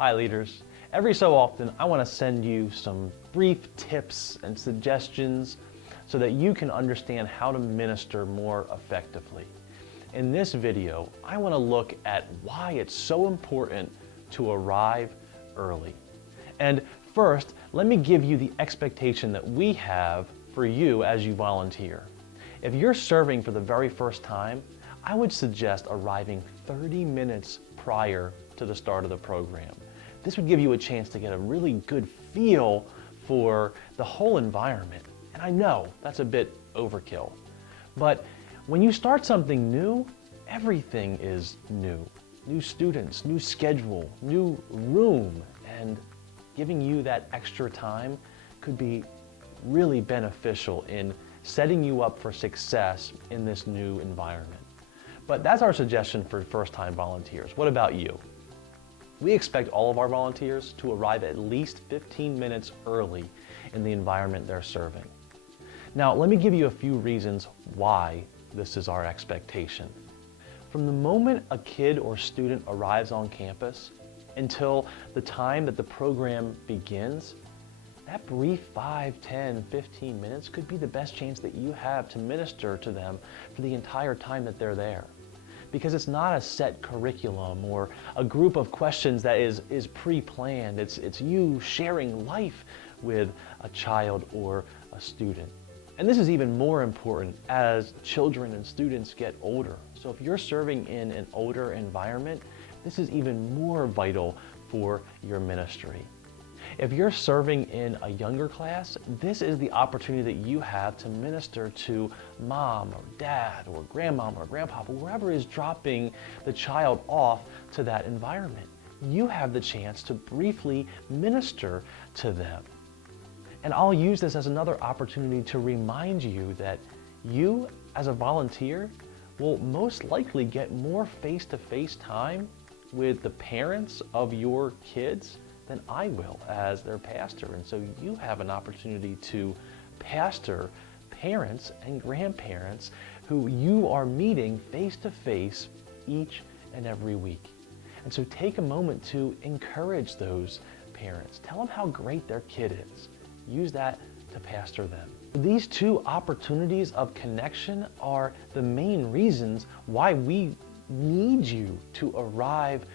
Hi leaders. Every so often I want to send you some brief tips and suggestions so that you can understand how to minister more effectively. In this video, I want to look at why it's so important to arrive early. And first, let me give you the expectation that we have for you as you volunteer. If you're serving for the very first time, I would suggest arriving 30 minutes prior to the start of the program. This would give you a chance to get a really good feel for the whole environment. And I know that's a bit overkill, but when you start something new, everything is new. New students, new schedule, new room, and giving you that extra time could be really beneficial in setting you up for success in this new environment. But that's our suggestion for first-time volunteers. What about you? We expect all of our volunteers to arrive at least 15 minutes early in the environment they're serving. Now, let me give you a few reasons why this is our expectation. From the moment a kid or student arrives on campus until the time that the program begins, that brief 5, 10, 15 minutes could be the best chance that you have to minister to them for the entire time that they're there. Because it's not a set curriculum or a group of questions that is pre-planned. It's you sharing life with a child or a student. And this is even more important as children and students get older. So if you're serving in an older environment, this is even more vital for your ministry. If you're serving in a younger class, this is the opportunity that you have to minister to mom or dad or grandmom or grandpapa, whoever is dropping the child off to that environment. You have the chance to briefly minister to them. And I'll use this as another opportunity to remind you that you, as a volunteer, will most likely get more face-to-face time with the parents of your kids than I will as their pastor. And so you have an opportunity to pastor parents and grandparents who you are meeting face-to-face each and every week. And so take a moment to encourage those parents. Tell them how great their kid is. Use that to pastor them. These two opportunities of connection are the main reasons why we need you to arrive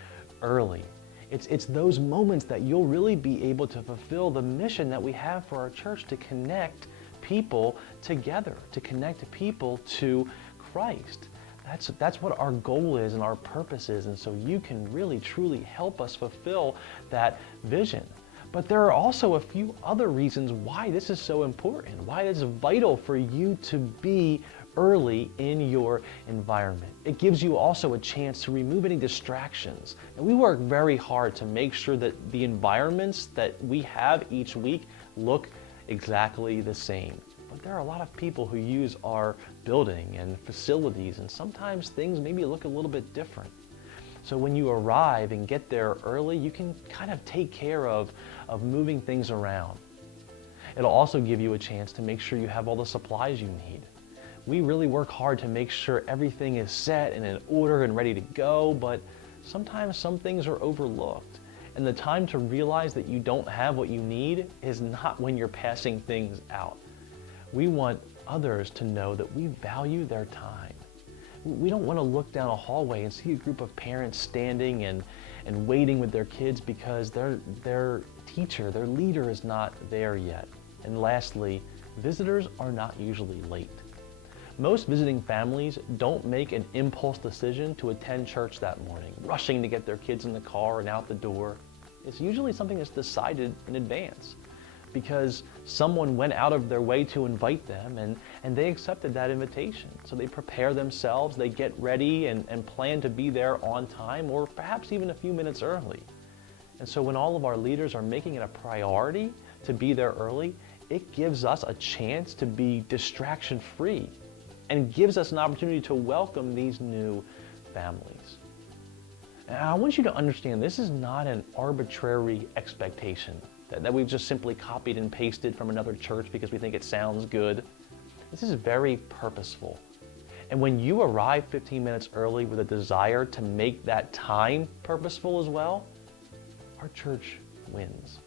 early. It's those moments that you'll really be able to fulfill the mission that we have for our church to connect people together, to connect people to Christ. That's what our goal is and our purpose is, and so you can really truly help us fulfill that vision. But there are also a few other reasons why this is so important, why it's vital for you to be early in your environment. It gives you also a chance to remove any distractions. And we work very hard to make sure that the environments that we have each week look exactly the same. But there are a lot of people who use our building and facilities, and sometimes things maybe look a little bit different. So when you arrive and get there early, you can kind of take care of moving things around. It'll also give you a chance to make sure you have all the supplies you need. We really work hard to make sure everything is set and in order and ready to go, but sometimes some things are overlooked. And the time to realize that you don't have what you need is not when you're passing things out. We want others to know that we value their time. We don't want to look down a hallway and see a group of parents standing and waiting with their kids because their teacher, their leader is not there yet. And lastly, visitors are not usually late. Most visiting families don't make an impulse decision to attend church that morning, rushing to get their kids in the car and out the door. It's usually something that's decided in advance because someone went out of their way to invite them and they accepted that invitation. So they prepare themselves, they get ready and plan to be there on time or perhaps even a few minutes early. And so when all of our leaders are making it a priority to be there early, it gives us a chance to be distraction-free and gives us an opportunity to welcome these new families. And I want you to understand this is not an arbitrary expectation that we've just simply copied and pasted from another church because we think it sounds good. This is very purposeful. And when you arrive 15 minutes early with a desire to make that time purposeful as well, our church wins.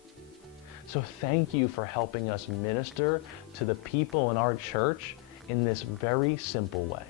So thank you for helping us minister to the people in our church in this very simple way.